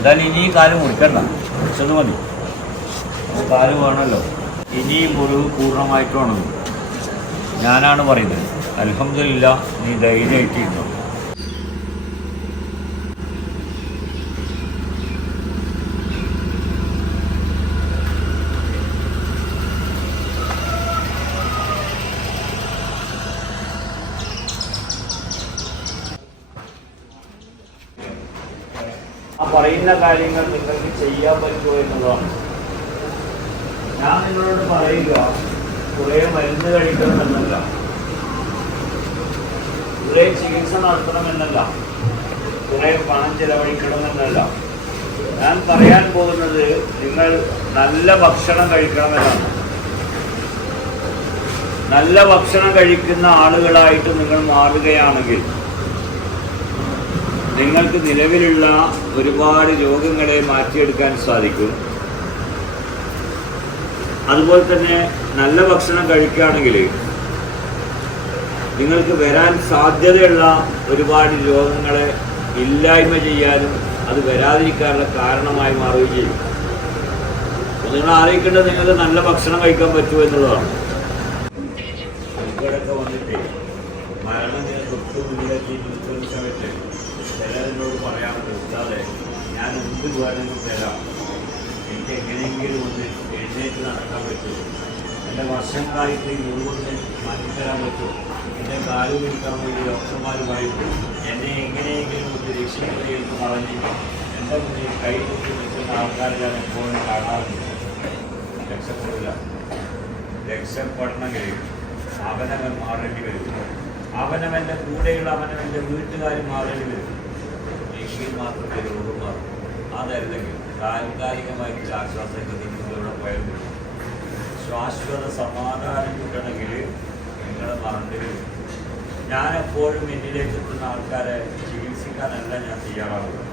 എന്തായാലും ഇനി കാലം മുറിക്കണ്ട. മുറിച്ചത് മതി. കാൽ വേണമല്ലോ. ഇനിയും മുറിവ് പൂർണമായിട്ട് ഉണങ്ങും ഞാനാണ് പറയുന്നത്. അലഹമില്ല നീ ധൈര്യമായിട്ടിരുന്നു? ആ പറയുന്ന കാര്യങ്ങൾ നിങ്ങൾക്ക് ചെയ്യാൻ പറ്റുമോ എന്നതാണ് ഞാൻ നിങ്ങളോട് പറയുക കുറേ മരുന്ന് കഴിക്കണമെന്നല്ല. കുറേ ചികിത്സ നടത്തണമെന്നല്ല. കുറേ പണം ചെലവഴിക്കണമെന്നല്ല. ഞാൻ പറയാൻ പോകുന്നത് നിങ്ങൾ നല്ല ഭക്ഷണം കഴിക്കണമെന്നാണ്. നല്ല ഭക്ഷണം കഴിക്കുന്ന ആളുകളായിട്ട് നിങ്ങൾ മാറുകയാണെങ്കിൽ നിങ്ങൾക്ക് നിലവിലുള്ള ഒരുപാട് രോഗങ്ങളെ മാറ്റിയെടുക്കാൻ സാധിക്കും. അതുപോലെ തന്നെ നല്ല ഭക്ഷണം കഴിക്കുകയാണെങ്കിൽ നിങ്ങൾക്ക് വരാൻ സാധ്യതയുള്ള ഒരുപാട് രോഗങ്ങളെ ഇല്ലായ്മ ചെയ്യാനും അത് വരാതിരിക്കാനുള്ള കാരണമായി മാറുകയും ചെയ്യും. അപ്പോൾ നിങ്ങൾ ആലോചിക്കേണ്ടത് നിങ്ങൾക്ക് നല്ല ഭക്ഷണം കഴിക്കാൻ പറ്റുമോ എന്നുള്ളതാണ്. ഇവിടെയൊക്കെ വന്നിട്ട് മരണം ഇങ്ങനെ തൊട്ട് മുന്നിലെത്തി ചിലരോട് പറയാറുണ്ട് ഉസ്താദെ ഞാൻ എന്ത് വേണമെങ്കിലും തരാം. എനിക്ക് എങ്ങനെയെങ്കിലും ഒന്ന് എഴുന്നേറ്റ് നടക്കാൻ പറ്റുമോ എന്റെ വർഷങ്ങളായിട്ട് ഈ മുഴുവൻ മാറ്റിത്തരാൻ പറ്റുമോ എന്റെ കാലു പിടിക്കാൻ വേണ്ടി ഡോക്ടർമാർ പറയുന്നു എന്നെ എങ്ങനെയെങ്കിലും ഒന്ന് രക്ഷിക്കണേ എന്ന് പറഞ്ഞ് എന്റെ മുന്നിൽ കൈ കൊട്ടി നിൽക്കുന്ന ആൾക്കാരെ ഞാൻ എപ്പോഴും കാണാറുണ്ട്. രക്ഷപ്പെടില്ല. രക്ഷപ്പെടണം കഴിയും. അവനവൻ മാറേണ്ടി വരും. അവനവന്റെ കൂടെയുള്ള അവനവന്റെ വീട്ടുകാർ മാറേണ്ടി വരും. എങ്കിൽ മാത്രമേ രോഗം മാറും അതല്ലെങ്കിൽ താൽക്കാലികമായിട്ട് ആശ്വാസം നിങ്ങളിവിടെ പോയാൽ കിട്ടും ശാശ്വത സമാധാനം കിട്ടണമെങ്കിൽ നിങ്ങളെ മറന്നു വരും ഞാൻ എപ്പോഴും എന്നിലേക്ക് എത്തുന്ന ആൾക്കാരെ ചികിത്സിക്കാനല്ല ഞാൻ തയ്യാറാകുന്നത്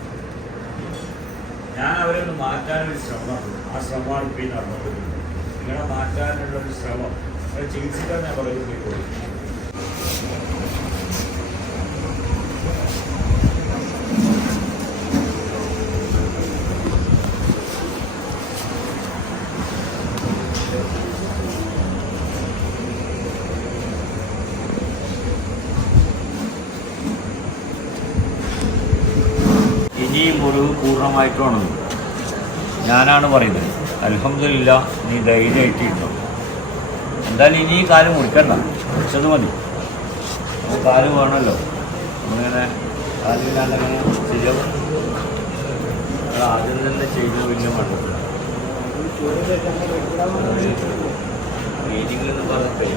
ഞാൻ അവരെ ഒന്ന് മാറ്റാനൊരു ശ്രമം ആ ശ്രമമാണ് ഇപ്പോൾ ഈ നടന്നത്. നിങ്ങളെ മാറ്റാനുള്ള ഒരു ശ്രമം. ചികിത്സിക്കാൻ ഞാൻ പറയുന്നത് ഇപ്പോൾ ഇനി ഈ മുറിവ് പൂർണമായിട്ട് ഉണങ്ങും ഞാനാണ് പറയുന്നത്. അലഹമില്ല നീ ധൈര്യമായിട്ടിരുന്നു? എന്തായാലും ഇനി ഈ കാൽ മുറിക്കണ്ട. മുറിച്ചത് മതി. കാൽ വേണമല്ലോ. നമ്മളിങ്ങനെ കാലില്ലാണ്ടങ്ങനെ ശരിയാവും ആദ്യം തന്നെ ചെയ്ത് വലിയ മണ്ണ് മീറ്റിംഗിൽ നിന്ന് പറഞ്ഞിട്ട്